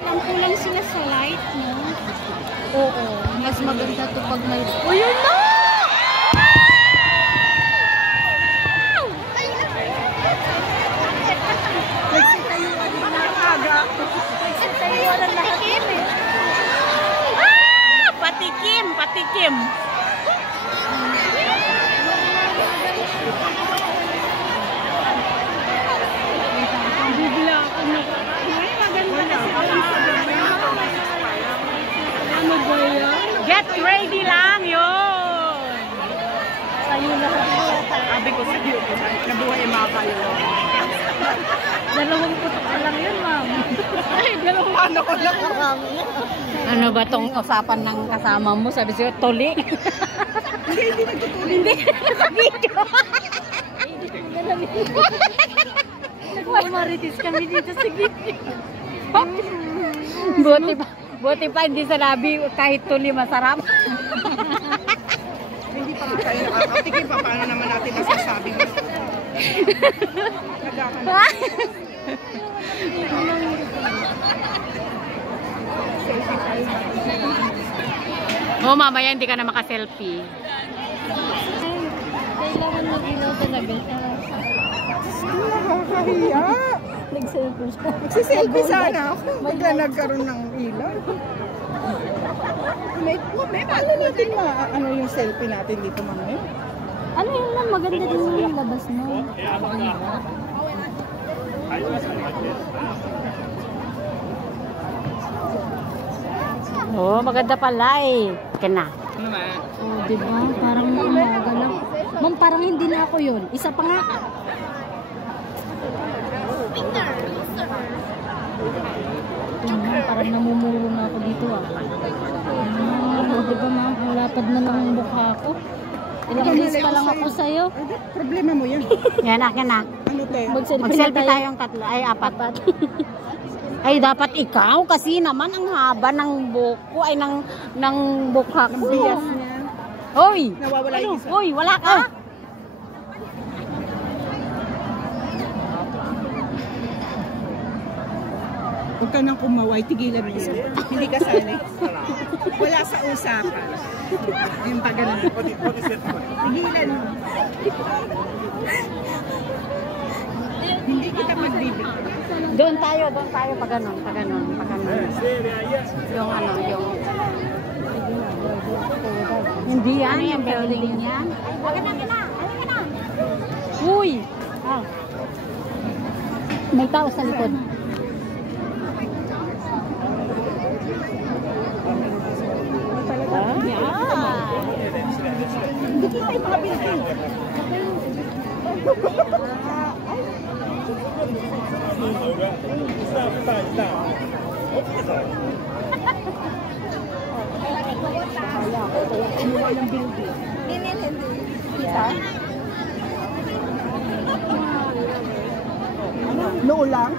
Kulang sila sa light, no? Oo, mas maganda to pag may... Oh, yun na! Nagsitayuan na ang aga. Nagsitayuan na lahat. Patikim, patikim. Bigla ako na. Maganda ano ba yan? Get ready lang yun. Sa'yo lahat. Sabi ko sa'yo, nabuhay yung mga kayo. 20 putok ka lang yun, ma'am. Ay, dalawang ano ko lang. Ano ba tong usapan ng kasama mo? Sabi siya, tuli. Hindi nagtutuli. Hindi nag-video. Nagmamaritis kami dito sa gilid. Buti pa hindi sa labi kahit tuli masarap. Hindi pa tayo nakakatikim pa. Paano naman natin masasabi mo? Oh, mamaya hindi ka na maka-selfie. Kailangan mag-ilaw talaga. Nakakahiya. Nag-selfie siya. Magsiselfie sana ako. Bigla nagkaroon ng ilaw. Paano natin ano yung selfie natin dito mamaya? Ano yun lang, maganda din yung labas mo. Oh, maganda pala eh. Kena. Ano ba? Oh, diba? Parang umaga lang. Ma'am, parang hindi na ako yun. Isa pa nga. Parang namumuro na ako dito ah. Diba ma'am, ang lapad na lang ang mukha ko. Ilang days pa lang ako sa'yo. Problema mo yan. Yan akin na. Ano tayo? Mag-selfie tayong tatlo. Ay, apat. Ay, dapat ikaw kasi naman ang haba ng buko ay ng bukha ko. Bias niya. Hoy! Nawawala yung isa. Hoy, wala ka? Huwag ka nang kumaway, tigilan mo isa. Hindi ka sanay. Wala sa usapan. Yung pag ganun. Tigilan mo. Hindi kita magbibig. Doon tayo pag ganun. Yung ano, yung... Hindi yan, yung building yan. Halika na. Uy! Ah. May tao sa likod. Hindi kita yung mga building. Noo lang?